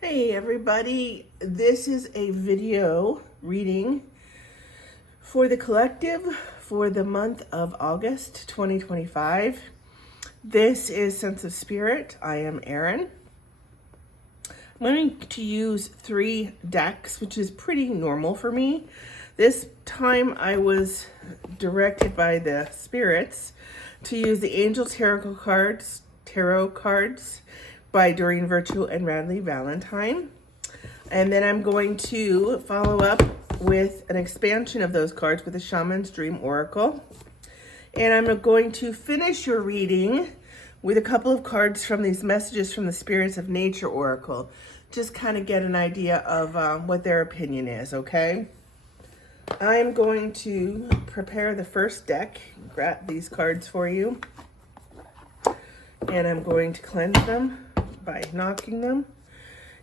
Hey everybody, this is a video reading for the collective for the month of August 2025. This is Sense of Spirit. I am Erin. I'm going to use 3 decks, which is pretty normal for me. This time I was directed by the spirits to use the Angel Tarot cards by Doreen Virtue and Radleigh Valentine. And then I'm going to follow up with an expansion of those cards with the Shaman's Dream Oracle. And I'm going to finish your reading with a couple of cards from these Messages from the Spirits of Nature Oracle. Just kind of get an idea of what their opinion is, okay? I'm going to prepare the first deck, grab these cards for you. And I'm going to cleanse them by knocking them.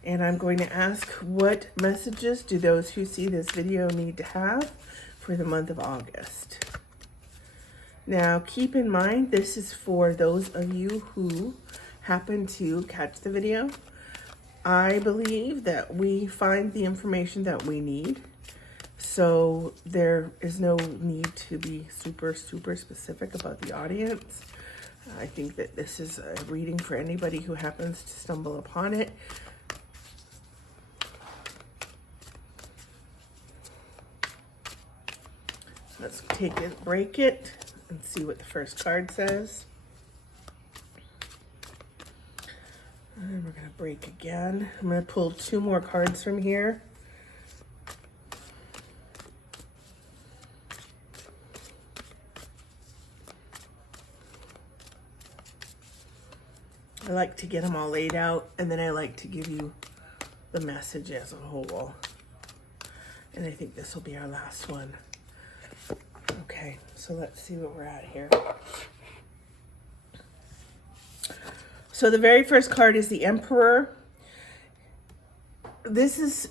And I'm going to ask, what messages do those who see this video need to have for the month of August? Now, keep in mind, this is for those of you who happen to catch the video. I believe that we find the information that we need. So there is no need to be super specific about the audience. I think that this is a reading for anybody who happens to stumble upon it. Let's take it, break it, and see what the first card says. And we're going to break again. I'm going to pull 2 more cards from here. I like to get them all laid out, and then I like to give you the message as a whole. And I think this will be our last one. Okay, so let's see what we're at here. So the very first card is the Emperor. This is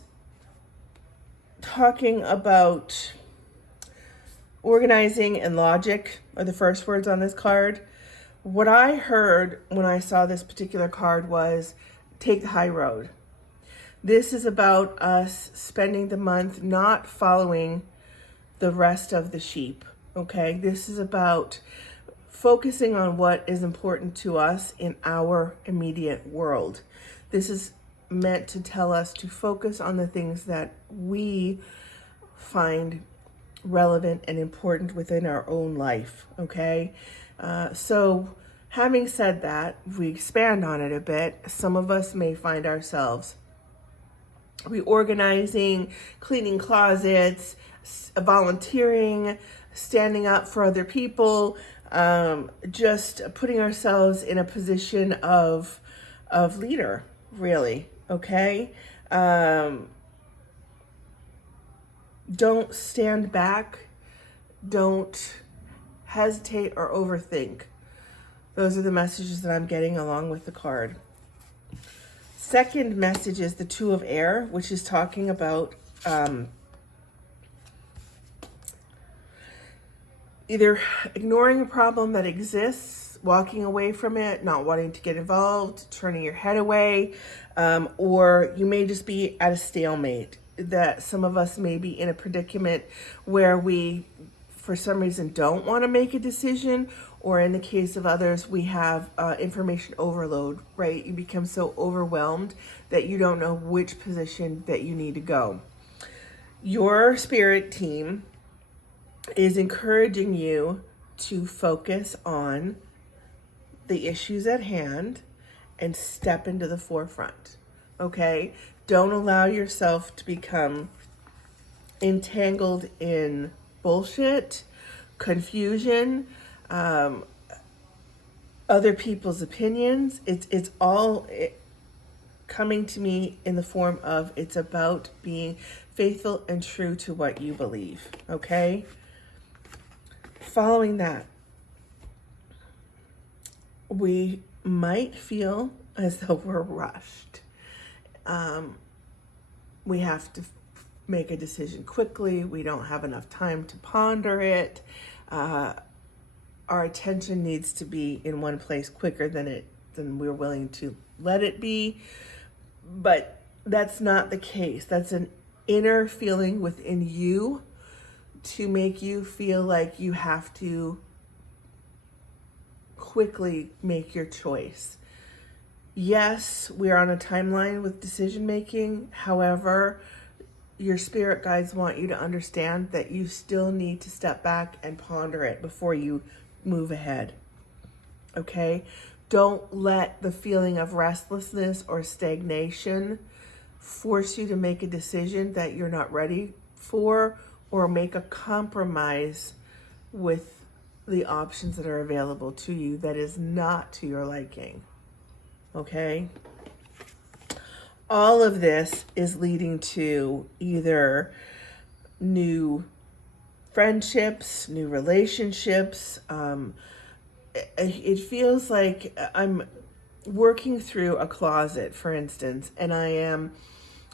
talking about organizing and logic are the first words on this card. What I heard when I saw this particular card was take the high road. This is about us spending the month not following the rest of the sheep, okay? This is about focusing on what is important to us in our immediate world. This is meant to tell us to focus on the things that we find relevant and important within our own life, okay? So having said that, if we expand on it a bit, some of us may find ourselves reorganizing, cleaning closets, volunteering, standing up for other people, just putting ourselves in a position of leader, really, okay? Don't stand back. Don't hesitate or overthink. Those are the messages that I'm getting along with the card. Second message is the Two of Air, which is talking about either ignoring a problem that exists, walking away from it, not wanting to get involved, turning your head away, or you may just be at a stalemate. That some of us may be in a predicament where we, for some reason, don't want to make a decision, or in the case of others, we have information overload, right? You become so overwhelmed that you don't know which position that you need to go. Your spirit team is encouraging you to focus on the issues at hand and step into the forefront, okay? Don't allow yourself to become entangled in bullshit, confusion, other people's opinions. It's all coming to me in the form of it's about being faithful and true to what you believe, okay? Following that, we might feel as though we're rushed. We have to make a decision quickly. We don't have enough time to ponder it. Our attention needs to be in one place quicker than we're willing to let it be. But that's not the case. That's an inner feeling within you to make you feel like you have to quickly make your choice. Yes, we're on a timeline with decision making. However, your spirit guides want you to understand that you still need to step back and ponder it before you move ahead. Okay? Don't let the feeling of restlessness or stagnation force you to make a decision that you're not ready for, or make a compromise with the options that are available to you that is not to your liking. Okay? All of this is leading to either new friendships, new relationships. It feels like I'm working through a closet, for instance, and I am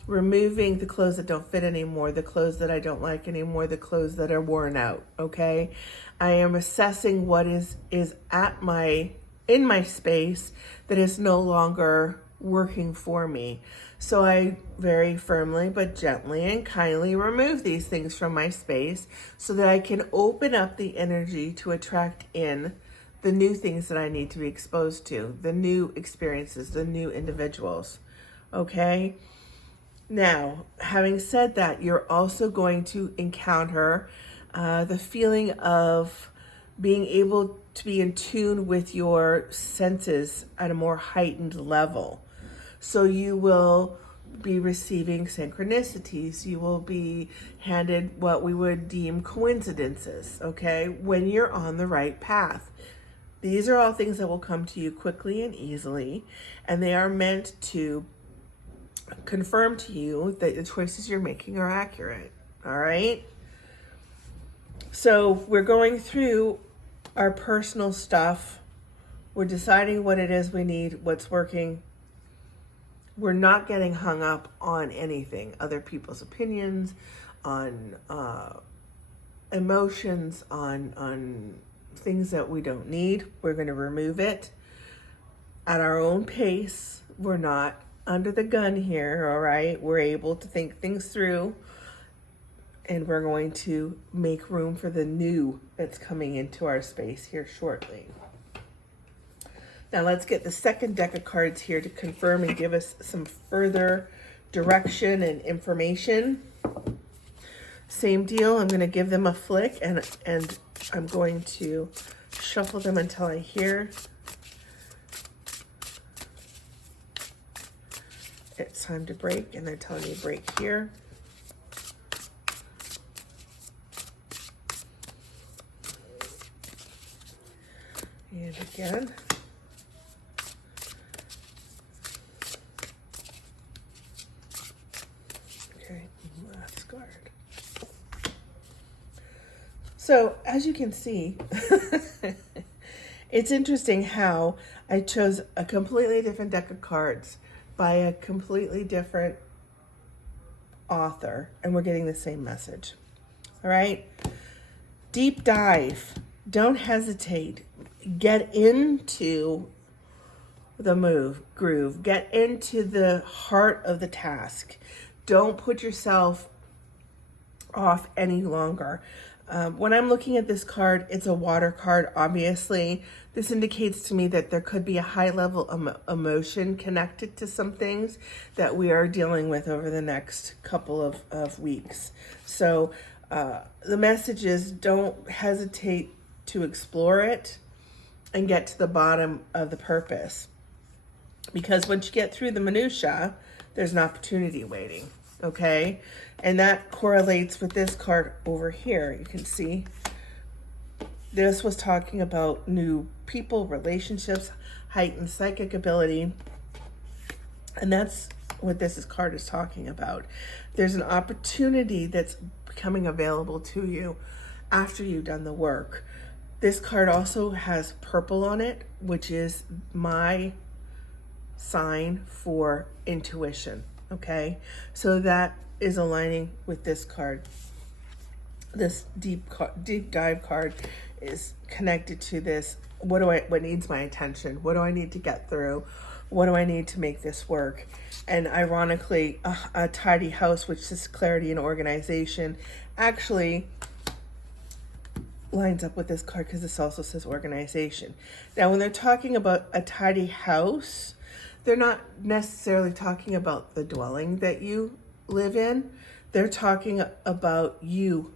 removing the clothes that don't fit anymore, the clothes that I don't like anymore, the clothes that are worn out. Okay? I am assessing what is in my space that is no longer working for me. So I very firmly but gently and kindly remove these things from my space so that I can open up the energy to attract in the new things that I need to be exposed to, the new experiences, the new individuals. Okay? Now, having said that, you're also going to encounter the feeling of being able to be in tune with your senses at a more heightened level. So you will be receiving synchronicities. You will be handed what we would deem coincidences, okay, when you're on the right path. These are all things that will come to you quickly and easily, and they are meant to confirm to you that the choices you're making are accurate, all right? So we're going through our personal stuff. We're deciding what it is we need, what's working. We're not getting hung up on anything, other people's opinions, on emotions, on things that we don't need. We're going to remove it at our own pace. We're not under the gun here, all right? We're able to think things through, and we're going to make room for the new that's coming into our space here shortly. Now let's get the second deck of cards here to confirm and give us some further direction and information. Same deal, I'm going to give them a flick, and I'm going to shuffle them until I hear it's time to break, and they're telling me break here. And again. Okay, last card. So, as you can see, it's interesting how I chose a completely different deck of cards by a completely different author, and we're getting the same message. All right? Deep dive. Don't hesitate. Get into the groove. Get into the heart of the task. Don't put yourself off any longer. When I'm looking at this card, it's a water card, obviously. This indicates to me that there could be a high level of emotion connected to some things that we are dealing with over the next couple of weeks. So the message is don't hesitate to explore it and get to the bottom of the purpose. Because once you get through the minutia, there's an opportunity waiting, okay? And that correlates with this card over here. You can see this was talking about new people, relationships, heightened psychic ability. And that's what this card is talking about. There's an opportunity that's becoming available to you after you've done the work. This card also has purple on it, which is my sign for intuition, okay? So that is aligning with this card. This deep dive card is connected to this. What needs my attention? What do I need to get through? What do I need to make this work? And ironically, a tidy house, which is clarity and organization, actually lines up with this card because this also says organization. Now, when they're talking about a tidy house, they're not necessarily talking about the dwelling that you live in. They're talking about you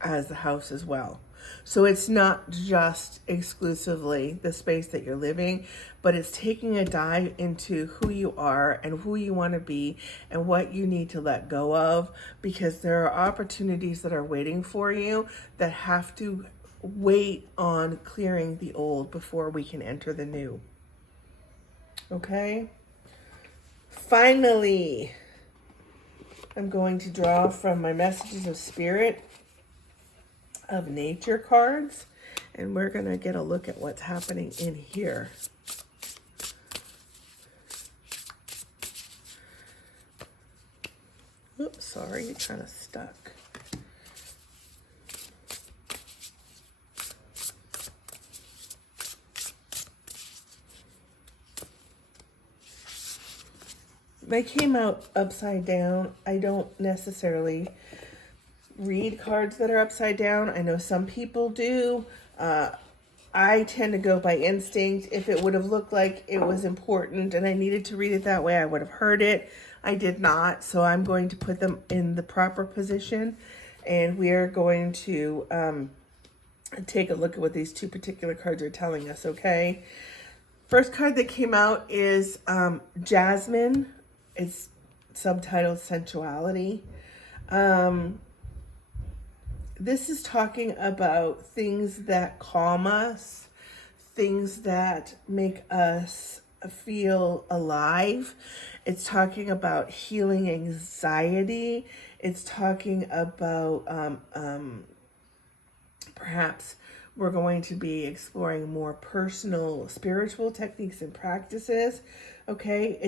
as the house as well. So it's not just exclusively the space that you're living, but it's taking a dive into who you are and who you want to be and what you need to let go of, because there are opportunities that are waiting for you that have to wait on clearing the old before we can enter the new. Okay? Finally, I'm going to draw from my Messages of Spirit of Nature cards, and we're going to get a look at what's happening in here. Oops, sorry, it's kind of stuck. They came out upside down. I don't necessarily read cards that are upside down. I know some people do. I tend to go by instinct. If it would have looked like it was important and I needed to read it that way, I would have heard it. I did not, so I'm going to put them in the proper position, and we are going to take a look at what these two particular cards are telling us, okay? First card that came out is Jasmine. It's subtitled Sensuality. This is talking about things that calm us, things that make us feel alive. It's talking about healing anxiety. It's talking about perhaps we're going to be exploring more personal spiritual techniques and practices. Okay,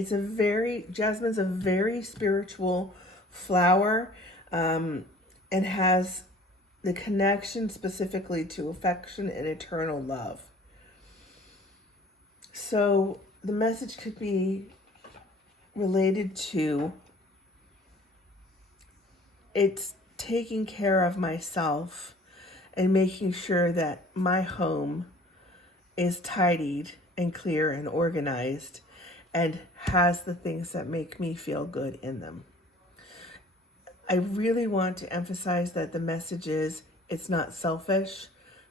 Jasmine's a very spiritual flower, and has the connection specifically to affection and eternal love. So the message could be related to, it's taking care of myself and making sure that my home is tidied and clear and organized and has the things that make me feel good in them. I really want to emphasize that the message is, it's not selfish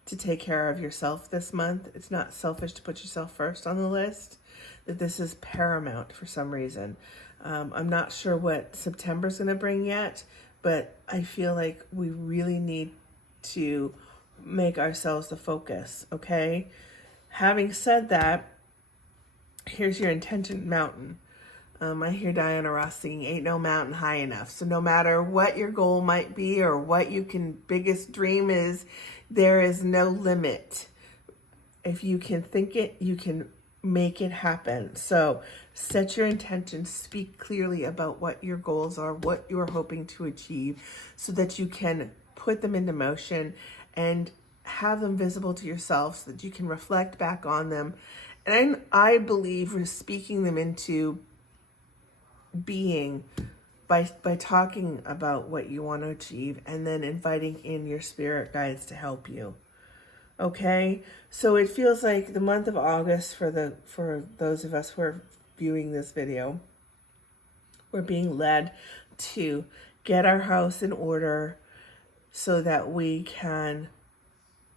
to take care of yourself this month. It's not selfish to put yourself first on the list, that this is paramount for some reason. I'm not sure what September's going to bring yet, but I feel like we really need to make ourselves the focus, okay? Having said that, here's your intention mountain. I hear Diana Ross singing, "Ain't no mountain high enough." So no matter what your goal might be or what you can biggest dream is, there is no limit. If you can think it, you can make it happen. So set your intentions, speak clearly about what your goals are, what you're hoping to achieve, so that you can put them into motion and have them visible to yourself so that you can reflect back on them. And I believe we're speaking them into being by talking about what you want to achieve and then inviting in your spirit guides to help you. Okay, so it feels like the month of August, for those of us who are viewing this video, we're being led to get our house in order so that we can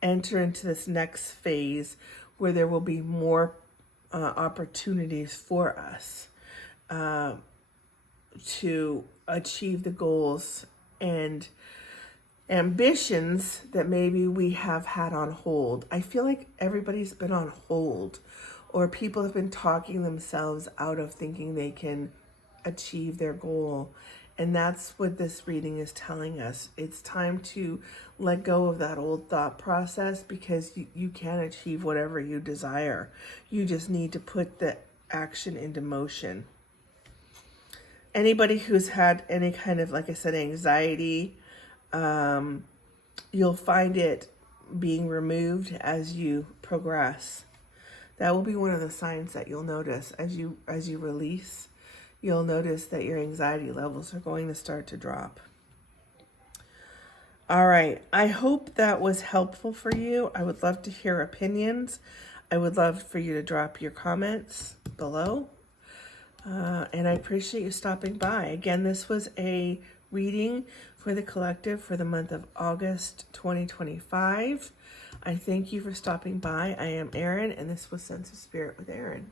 enter into this next phase where there will be more opportunities for us to achieve the goals and ambitions that maybe we have had on hold. I feel like everybody's been on hold, or people have been talking themselves out of thinking they can achieve their goal. And that's what this reading is telling us. It's time to let go of that old thought process, because you can achieve whatever you desire. You just need to put the action into motion. Anybody who's had any kind of, like I said, anxiety, you'll find it being removed as you progress. That will be one of the signs that you'll notice as you release. You'll notice that your anxiety levels are going to start to drop. All right. I hope that was helpful for you. I would love to hear opinions. I would love for you to drop your comments below. And I appreciate you stopping by. Again, this was a reading for the collective for the month of August 2025. I thank you for stopping by. I am Erin, and this was Sense of Spirit with Erin.